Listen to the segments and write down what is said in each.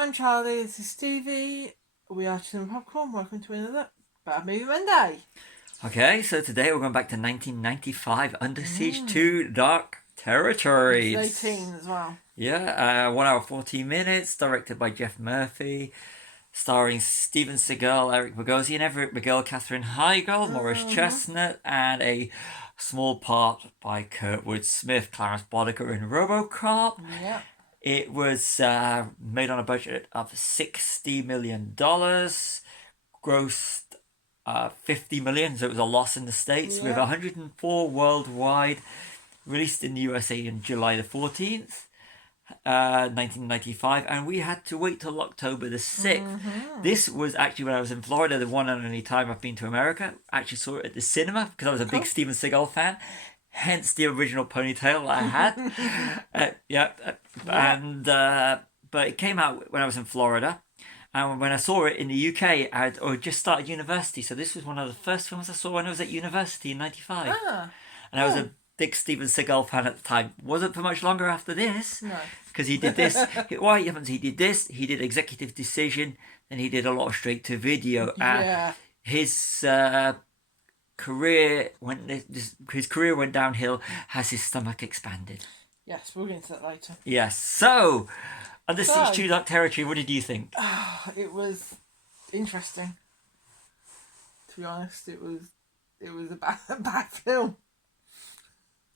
I'm Charlie. This is Stevie. We are Cinema Popcorn. Welcome to another Bad Movie Monday. Okay, so today we're going back to 1995, Under Siege 2, Dark Territories. It's 18 as well. Yeah, 1 hour 14 minutes, directed by Jeff Murphy, starring Steven Seagal, Eric Bogosian, Everett McGill, Katherine Heigl, Morris Chestnut, and a small part by Kurtwood Smith, Clarence Boddicker in RoboCop. Yeah. It was made on a budget of $60 million, grossed 50 million, so it was a loss in the States, with 104 worldwide, released in the USA on July the 14th, 1995, and we had to wait till October the 6th. This was actually when I was in Florida, the one and only time I've been to America. Actually saw it at the cinema because I was a big Steven Seagal fan, hence the original ponytail I had. But it came out when I was in Florida. And when I saw it in the UK, I had just started university. So this was one of the first films I saw when I was at university in 95. And I was a big Steven Seagal fan at the time. Wasn't for much longer after this. No. Because he did this. Why happens? He did this. He did Executive Decision. And he did a lot of straight to video. And his career went downhill as his stomach expanded. Yes, we'll get into that later. Yes. So, Under Siege 2 Dark Territory, what did you think? It was interesting. To be honest, it was a bad film.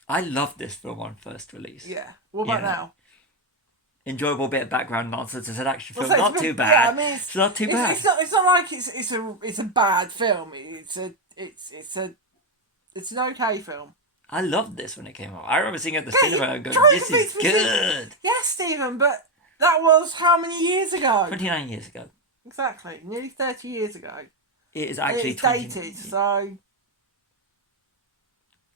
I loved this film on first release. Yeah. What about now? Enjoyable bit of background nonsense. It's an action film. Not too bad. Yeah, I mean, it's not too bad. It's not like it's a bad film. It's an okay film. I loved this when it came out. I remember seeing it at the cinema and going, "This is good." Yes, Stephen, but that was how many years ago? 29 years ago. Exactly, nearly 30 years ago. It is actually it's dated, so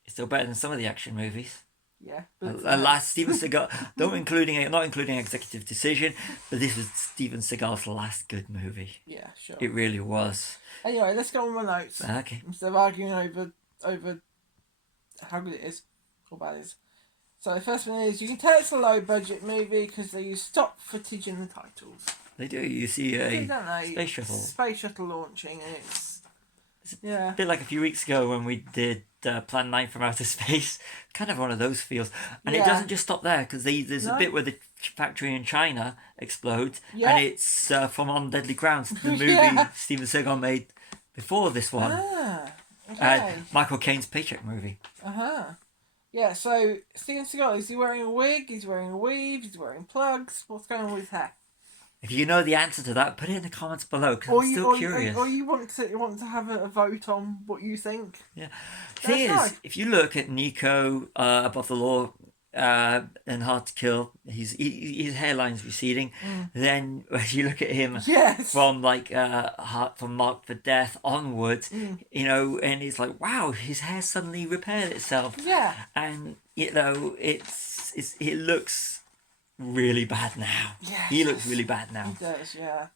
it's still better than some of the action movies. Yeah. Last Steven Seagal, not including Executive Decision, but this was Steven Seagal's last good movie. Yeah, sure. It really was. Anyway, let's go on with my notes. Okay. Instead of arguing over how good it is or bad it is. So the first one is, you can tell it's a low budget movie because they use stock footage in the titles. They do. You see a space shuttle launching, and it's a bit like a few weeks ago when we did Plan 9 from Outer Space. Kind of one of those feels. And it doesn't just stop there, because there's a bit where the factory in China explodes, and it's from On Deadly Grounds, the movie Steven Seagal made before this one. Okay. Michael Caine's Paycheck movie. Yeah, so Steven Seagal, is he wearing a wig? He's wearing a weave? He's wearing plugs? What's going on with his hair? If you know the answer to that, put it in the comments below, because I'm still curious. Or you want to have a vote on what you think. Yeah. The thing is, if you look at Nico, Above the Law, and Hard to Kill, his hairline's receding. Then when you look at him from from Marked for Death onwards, and it's like, wow, his hair suddenly repaired itself. Yeah. And it looks really bad now. Yeah. He looks really bad now. He does, yeah.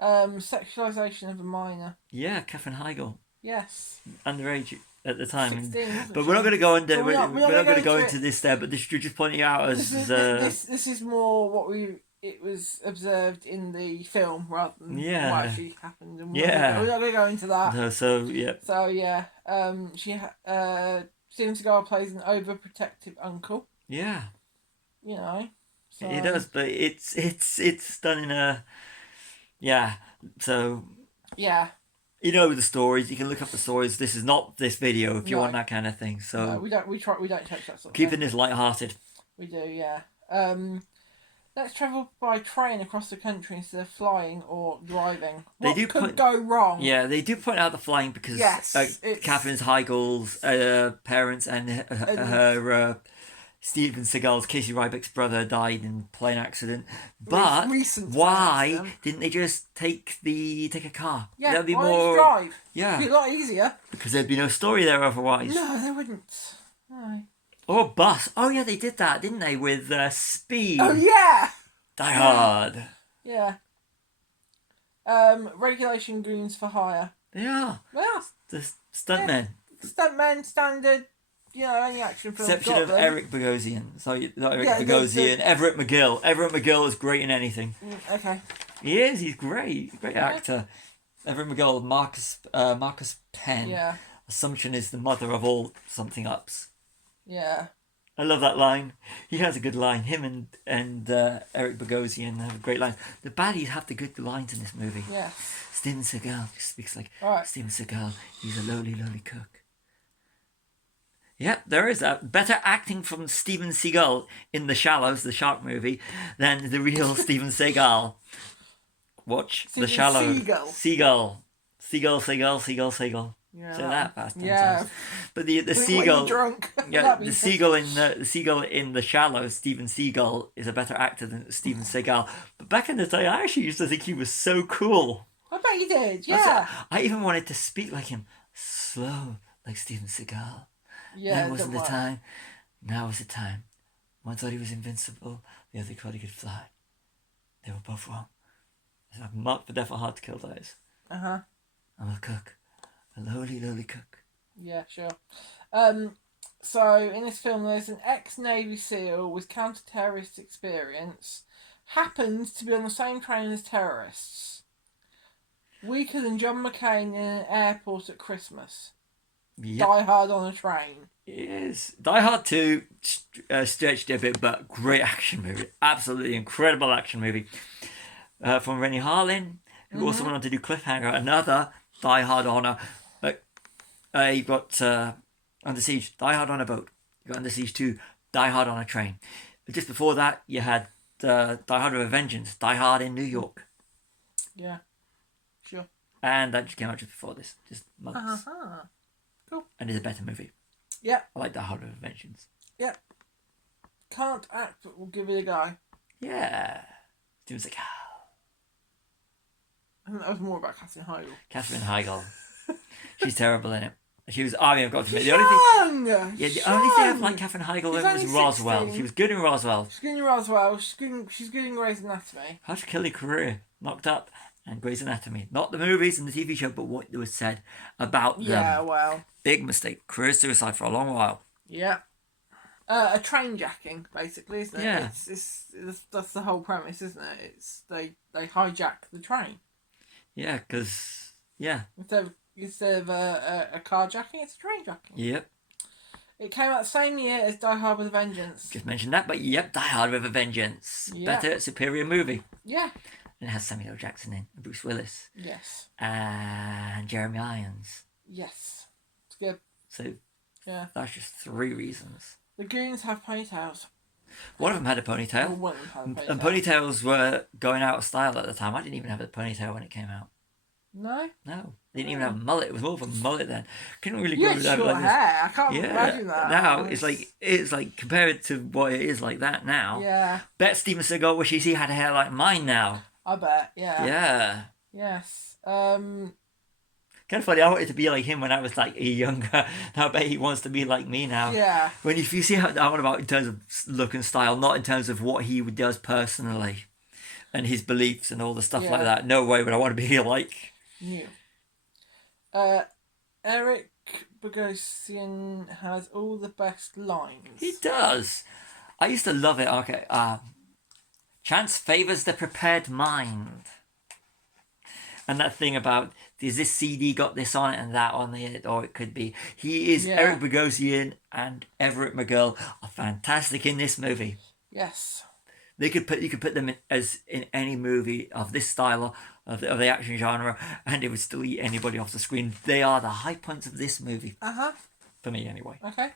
Sexualization of a minor. Yeah, Katherine Heigl. Yes. Underage at the time. 16, but we're not going to go into we're not going to go into this there. But this you're just pointing out as this is more what it was observed in the film rather than what actually happened. And we're not going to go into that. No, so yeah. Steven Seagal plays an overprotective uncle. Yeah. So. It does, but it's done in a So. Yeah. You know the stories. You can look up the stories. This is not this video if you want that kind of thing. So no, we don't touch that sort. Keeping this light-hearted. We do, yeah. Let's travel by train across the country instead of flying or driving. What could go wrong? Yeah, they do point out the flying because Katherine Heigl's parents and her Steven Seagal's, Casey Ryback's brother, died in a plane accident. But why didn't they just take a car? Yeah, that'd be why more drive? Yeah, it'd be a lot easier. Because there'd be no story there otherwise. No, there wouldn't. No. Or a bus. Oh yeah, they did that, didn't they? With Speed. Oh yeah. Die Hard. Yeah. Regulation goons for hire. They are. Yeah. The stuntmen. Stuntmen, standard. any action film. Exception of them. Eric Bogosian. Sorry, not Eric Bogosian. Everett McGill. Everett McGill is great in anything. Okay. He is. He's great. Great actor. Everett McGill. Marcus Penn. Yeah. Assumption is the mother of all something ups. Yeah. I love that line. He has a good line. Him and Eric Bogosian have great lines. The baddies have the good lines in this movie. Yeah. Steven Seagal speaks like Steven Seagal. He's a lowly cook. Yep, there is that. Better acting from Steven Seagal in The Shallows, the shark movie, than the real Steven Seagal. Watch The Shallows. Seagal. Yeah. Say that fast. Times. But the seagull. Drunk. Yeah, the seagull in The Shallows, Steven Seagal, is a better actor than Steven Seagal. But back in the day, I actually used to think he was so cool. I bet you did. Yeah. I even wanted to speak like him, slow like Steven Seagal. Yeah. That wasn't the time. Now was the time. One thought he was invincible. The other thought he could fly. They were both wrong. I'm marked for death or hard to kill dies. I'm a cook. A lowly cook. Yeah, sure. So in this film, there's an ex-Navy SEAL with counter-terrorist experience, happens to be on the same train as terrorists. Weaker than John McCain in an airport at Christmas. Yep. Die Hard on a train. Yes. Die Hard 2 stretched a bit, but great action movie. Absolutely incredible action movie. From Rennie Harlin, who also went on to do Cliffhanger, another Die Hard honor. You got Under Siege, Die Hard on a boat. You got Under Siege 2, Die Hard on a train. But just before that, you had Die Hard with a Vengeance, Die Hard in New York. Yeah, sure. And that just came out just before this, just months. Cool. And it's a better movie. Yeah. I like Die Hard with a Vengeance. Yeah. Can't act, but we'll give it a go. Yeah. Steven Seagal. I think that was more about Katherine Heigl. Katherine Heigl. She's terrible in it. She was. I mean, I've got to admit, the only thing I like Katherine Heigl in was Roswell. 16. She was good in Roswell. She's good in Roswell. She's good in Grey's Anatomy. How to Kill Your Career, Knocked Up, and Grey's Anatomy. Not the movies and the TV show, but what was said about them. Yeah, well. Big mistake. Career suicide for a long while. Yeah. A train jacking, basically, isn't it? Yeah. That's the whole premise, isn't it? It's they hijack the train. Yeah, because Instead of a carjacking, it's a train jacking. Yep. It came out the same year as Die Hard with a Vengeance. Just mentioned that, but yep, Die Hard with a Vengeance. Yep. Better, superior movie. Yeah. And it has Samuel L. Jackson in, and Bruce Willis. Yes. And Jeremy Irons. Yes. It's good. So, yeah, that's just 3 reasons. The goons have ponytails. One of them had a ponytail. Well, one of them had a ponytail. And ponytails were going out of style at the time. I didn't even have a ponytail when it came out. No? No. They didn't even have a mullet. It was more of a mullet then. Couldn't really grow that like hair. I can't imagine that. Now it's like compared to what it is like that now. Yeah. Bet Steven Seagal wishes he had hair like mine now. I bet, yeah. Yeah. Yes. Kind of funny. I wanted to be like him when I was like younger. Now I bet he wants to be like me now. Yeah. When if you see how I'm about in terms of look and style, not in terms of what he does personally, and his beliefs and all the stuff like that. No way would I want to be like. Yeah. Eric Bogosian has all the best lines. He does. I used to love it. Okay. Chance favours the prepared mind. And that thing about, is this CD got this on it and that on it, or it could be. He is, Eric Bogosian and Everett McGill are fantastic in this movie. Yes. You could put them in any movie of this style of the action genre, and it would still eat anybody off the screen. They are the high points of this movie. For me, anyway. Okay.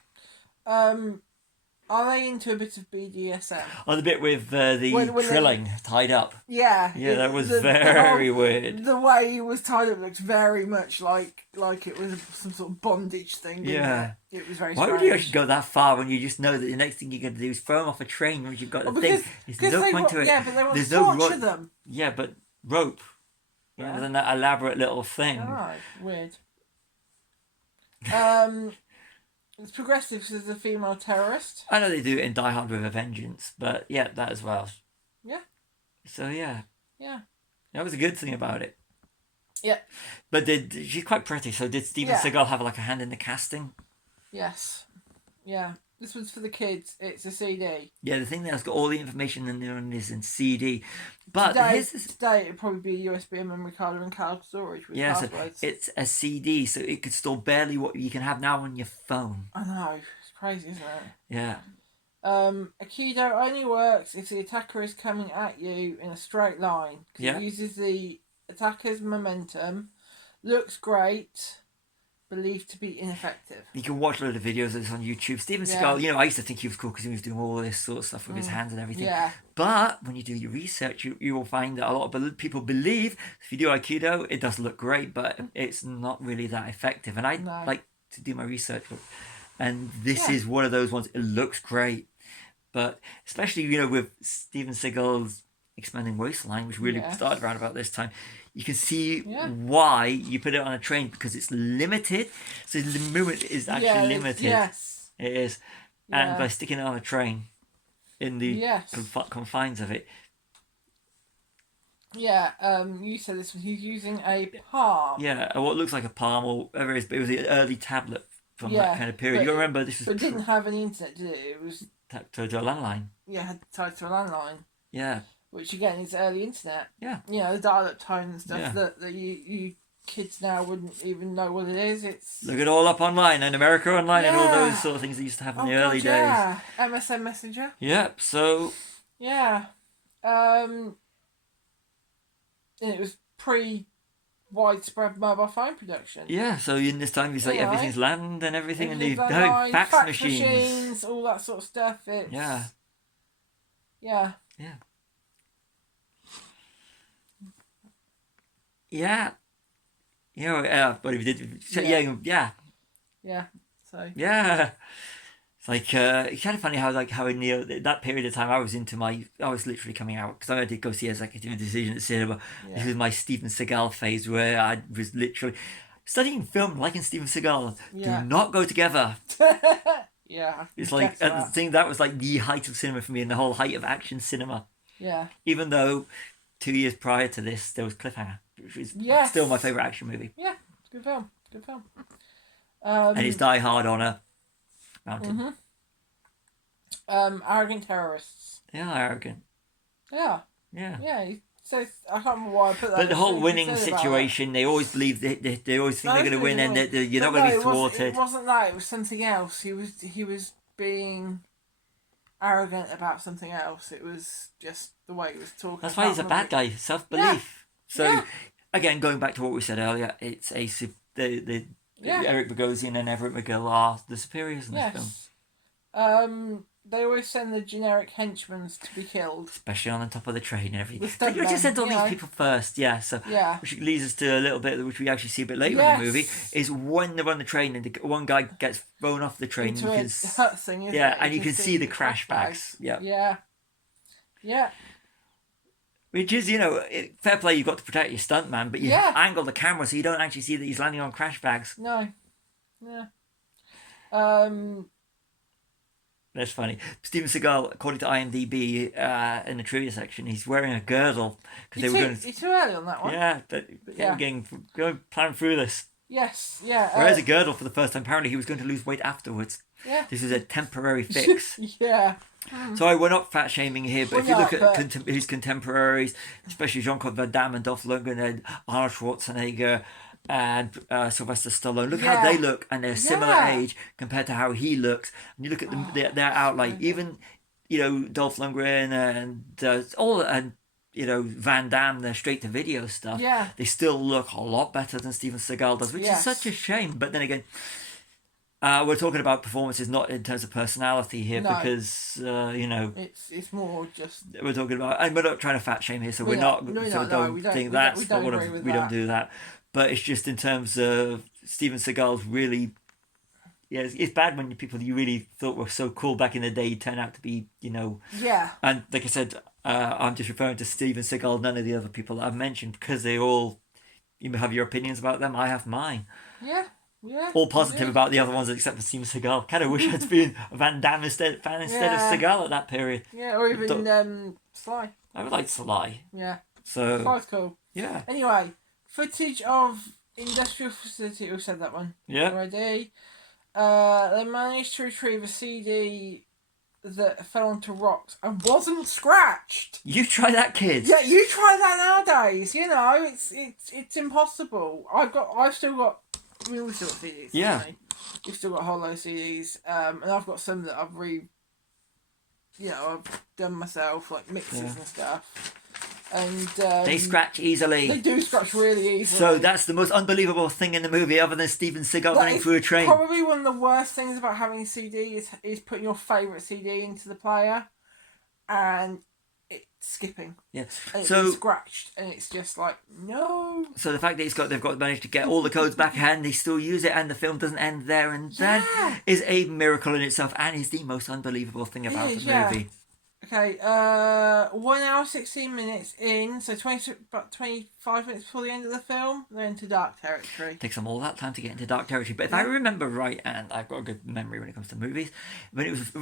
Are they into a bit of BDSM? Oh, the bit with the trilling tied up. Yeah. Yeah, that was very weird. The way he was tied up looks very much like it was some sort of bondage thing. Yeah. It was very Why strange. would you actually go that far when you just know that the next thing you're going to do is throw them off a train once you've got the thing? There's no point to it. Yeah, but they want There's to torture them. Yeah, but rope. Rather than that elaborate little thing. Alright, weird. It's progressive because there's a female terrorist. I know they do it in Die Hard with a Vengeance, but yeah, that as well. Yeah. So yeah. Yeah. That was a good thing about it. Yeah. But she's quite pretty, so did Steven Seagal have like a hand in the casting? Yes. Yeah. This one's for the kids. It's a CD. Yeah, the thing that's got all the information in there is in CD. But today it'd probably be a USB, a memory card, and cloud storage with passwords. So it's a CD, so it could store barely what you can have now on your phone. I know. It's crazy, isn't it? Yeah. Aikido only works if the attacker is coming at you in a straight line. Yeah. It uses the attacker's momentum. Looks great. Believed to be ineffective. You can watch a lot of videos of this on YouTube. Steven Seagal, I used to think he was cool because he was doing all this sort of stuff with his hands and everything. Yeah. But when you do your research, you will find that a lot of people believe if you do Aikido, it does look great, but it's not really that effective. And I like to do my research, and this is one of those ones. It looks great, but especially with Steven Seagal's Expanding Waistline, which really started around about this time. You can see why you put it on a train, because it's limited. So the movement is actually limited. Yes. It is. Yeah. And by sticking it on a train in the confines of it. Yeah, you said this one. He's using a palm. Yeah, what looks like a palm or whatever it is, but it was an early tablet from that kind of period. You remember this was... But it didn't have any internet, did it? It was... Tied to a landline. Yeah, tied to a landline. Yeah. Which again is early internet. Yeah. The dial-up tone and stuff that you kids now wouldn't even know what it is. It's look it all up online and America Online and all those sort of things that used to have in the early days. MSN Messenger. Yep. So. Yeah. And it was pre-widespread mobile phone production. Yeah. So in this time, it's like everything's land and everything, and the fax machines, all that sort of stuff. It's, yeah. Yeah. Yeah. Yeah. But if you did, yeah. So. Yeah. It's like it's kind of funny how in that period of time I was literally coming out, because I did go see Executive Decision at cinema. Yeah. This was my Steven Seagal phase where I was literally studying film, liking Steven Seagal. Do not go together. Yeah. It's like the thing that was like the height of cinema for me, and the whole height of action cinema. Yeah. Even though 2 years prior to this there was Cliffhanger, which is still my favourite action movie. Yeah, it's a good film. Good film. And it's Die Hard on a mountain. Mm-hmm. Arrogant terrorists. They are arrogant. Yeah. Yeah. Yeah. He says, I can't remember why I put that. But the whole winning situation, they always believe they always think they're going to win, and that you're not going to be thwarted. It wasn't that. It was something else. He was being arrogant about something else. It was just the way he was talking. That's why he's a bad guy. Self-belief. So again, going back to what we said earlier, it's Eric Bogosian and Everett McGill are the superiors in this film. They always send the generic henchmen to be killed, especially on the top of the train and everything. They just send all these people first, which leads us to a little bit which we actually see a bit later in the movie, is when they're on the train and one guy gets thrown off the train into a hut thing, isn't it? And you can see the crash bags. Yeah. Which is, fair play, you've got to protect your stuntman, but you angle the camera so you don't actually see that he's landing on crash bags. No. Yeah. That's funny. Steven Seagal, according to IMDb, in the trivia section, he's wearing a girdle because they were going. You're too early on that one. Yeah, we're planning through this. Yes, yeah. Whereas a girdle for the first time, apparently he was going to lose weight afterwards. Yeah. This is a temporary fix. Yeah. So we're not fat shaming here, but if you look at his contemporaries, especially Jean-Claude Van Damme and Dolph Lundgren and Arnold Schwarzenegger and Sylvester Stallone, look how they look, and they're similar age compared to how he looks. And you look at their outline, even Dolph Lundgren and Van Damme, their straight to video stuff. Yeah, they still look a lot better than Steven Seagal does, which is such a shame. But then again, we're talking about performances, not in terms of personality here, because it's more just we're talking about, and we're not trying to fat shame here, so we don't do that. But it's just in terms of Steven Seagal's really, it's bad when people you really thought were so cool back in the day turn out to be, And like I said, I'm just referring to Steven Seagal, none of the other people that I've mentioned, because they all, you have your opinions about them, I have mine. Yeah. All positive about the other ones except for Steven Seagal. Kind of wish I'd been a Van Damme instead of Seagal at that period. Yeah, or even Sly. I would like Sly. Yeah. So Sly's cool. Yeah. Anyway, footage of industrial facility. We said that one. Yeah. Already. they managed to retrieve a CD that fell onto rocks and wasn't scratched. You try that, kids. Yeah, you try that nowadays. You know, it's impossible. I've still got. I mean, we've still got CDs. Yeah. We've still got Holo CDs, and I've got some that I've I've done myself, like mixes and stuff. And they scratch easily. They do scratch really easily. So that's the most unbelievable thing in the movie, other than Steven Seagal running through a train. Probably one of the worst things about having a CD is putting your favourite CD into the player, and it's skipping. Yeah. And it's scratched, and it's just like no. So the fact that they've got managed to get all the codes back and they still use it, and the film doesn't end there and then, is a miracle in itself, and is the most unbelievable thing about the movie. Okay, 1 hour 16 minutes in, so about 25 minutes before the end of the film, they're into dark territory. It takes them all that time to get into dark territory. But if I remember right, and I've got a good memory when it comes to movies, when it was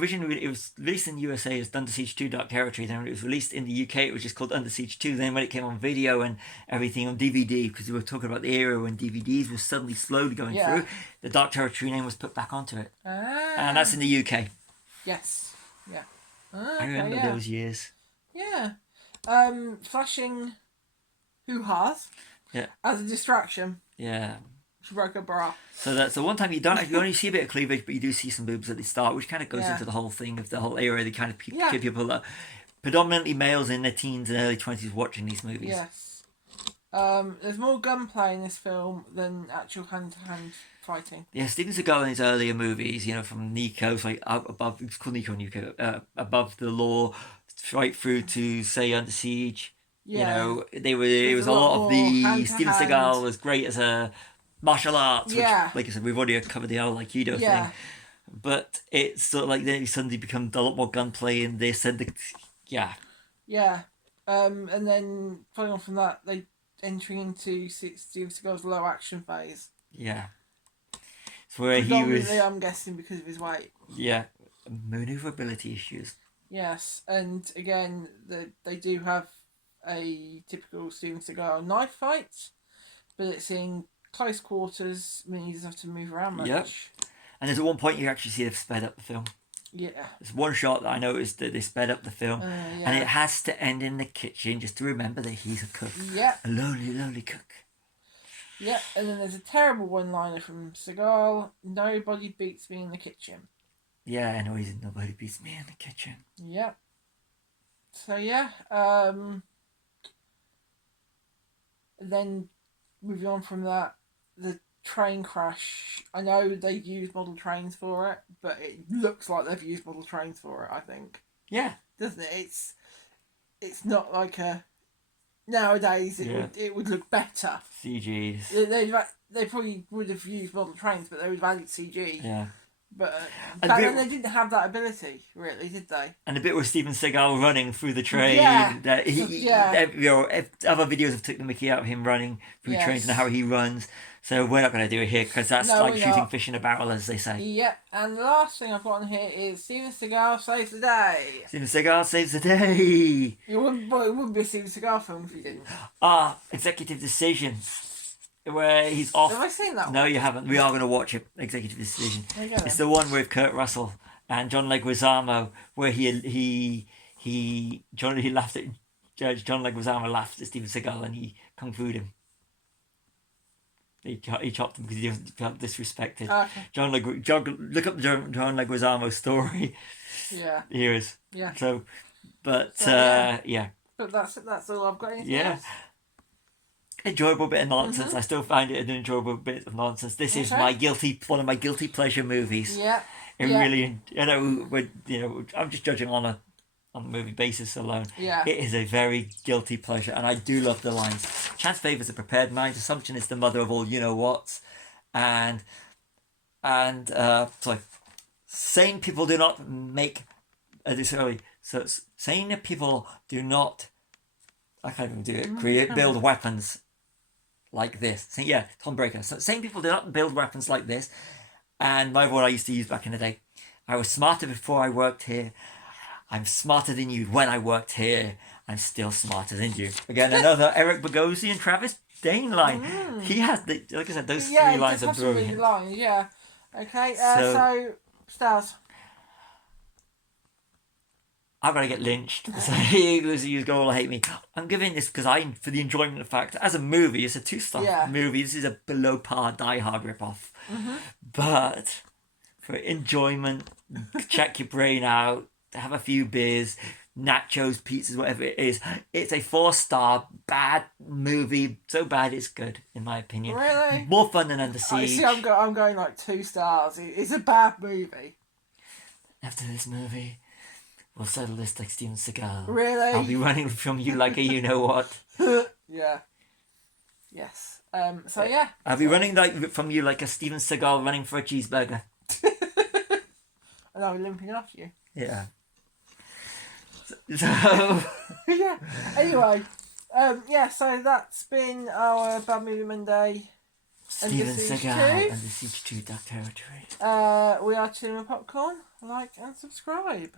released in the USA as Under Siege 2 Dark Territory, then when it was released in the UK, it was just called Under Siege 2. Then when it came on video and everything on DVD, because we were talking about the era when DVDs were suddenly slowly going through, the Dark Territory name was put back onto it. And that's in the UK. Yes. Yeah. I remember those years. Yeah. Flashing hoo-has as a distraction. Yeah. She broke her bra. So that's the one time you only see a bit of cleavage, but you do see some boobs at the start, which kind of goes into the whole thing of the whole era. They kind of give people that predominantly males in their teens and early 20s watching these movies. Yes. There's more gunplay in this film than actual hand-to-hand fighting. Yeah, Steven Seagal in his earlier movies, from Nico, like above, it's called Nico, Above the Law, right through to say Under Siege. Yeah. It was a lot of the Steven Seagal was great as a martial arts, which, like I said, we've already covered the whole Aikido thing. But it's sort of like then he suddenly become a lot more gunplay in this and Yeah. And then following on from that, they entering into Steven Seagal's low action phase. Yeah. It's where he was. I'm guessing because of his weight. Yeah. Maneuverability issues. Yes, and again, they do have a typical Steven Seagal knife fight, but it's in close quarters, meaning he doesn't have to move around much. Yep. And there's at one point you actually see they've sped up the film. Yeah. There's one shot that I noticed that they sped up the film, and it has to end in the kitchen just to remember that he's a cook. Yeah. A lonely, lonely cook. Yeah, and then there's a terrible one-liner from Seagal, nobody beats me in the kitchen. Yeah, I know nobody beats me in the kitchen. Yeah. So, then moving on from that, the train crash. I know they use model trains for it, but it looks like they've used model trains for it, I think. Yeah. Doesn't it? It's not like a... Nowadays, it would look better. CGs. They probably would have used model trains, but they would have added CG. Yeah. But back then they didn't have that ability, really, did they? And the bit with Steven Seagal running through the train, other videos have took the mickey out of him running through trains and how he runs. So we're not going to do it here because that's like shooting fish in a barrel, as they say. Yep. And the last thing I've got on here is Steven Seagal saves the day. Steven Seagal saves the day. It wouldn't be a Steven Seagal film if you didn't. Executive Decision. Where he's off. Have I seen that one? No, you haven't. We are going to watch it. Executive Decision. It's the one with Kurt Russell and John Leguizamo, where John Leguizamo laughed at Steven Seagal and he kung fu'd him. He chopped him because he felt disrespected. Okay. Look up John Leguizamo's story. Yeah. Here is. Yeah. But that's all I've got. Else? Enjoyable bit of nonsense. I still find it an enjoyable bit of nonsense. This is one of my guilty pleasure movies. Yeah. Really, I'm just judging on a movie basis alone. Yeah. It is a very guilty pleasure, and I do love the lines. Chance favours a prepared mind. Assumption is the mother of all you know whats, and sane people do not make. Sane people do not. I can't even do it. Build weapons like this. So, Tom Breaker. So same people do not build weapons like this. And my word I used to use back in the day. I was smarter before I worked here. I'm smarter than you when I worked here. I'm still smarter than you. Again, another Eric Bogosian and Travis Dane line. He has, like I said, those three lines are brilliant. Lines, yeah. Okay, so stars. I'm gonna get lynched. So you go all hate me. I'm giving this because for the enjoyment of the fact, as a movie, it's a 2-star movie. This is a below par Die Hard ripoff. Mm-hmm. But for enjoyment, check your brain out, have a few beers, nachos, pizzas, whatever it is. It's a 4-star bad movie. So bad it's good, in my opinion. Really? More fun than Under Siege. See, I'm going like 2 stars. It's a bad movie. After this movie, we'll settle this like Steven Seagal. Really? I'll be running from you like a you-know-what. Yeah. Yes. So yeah. I'll be running from you like a Steven Seagal running for a cheeseburger. And I'll be limping after you. Yeah. So yeah. Anyway, so that's been our Bad Movie Monday. Steven Seagal and the Siege 2 Dark Territory. We are Chilling with Popcorn. Like and subscribe.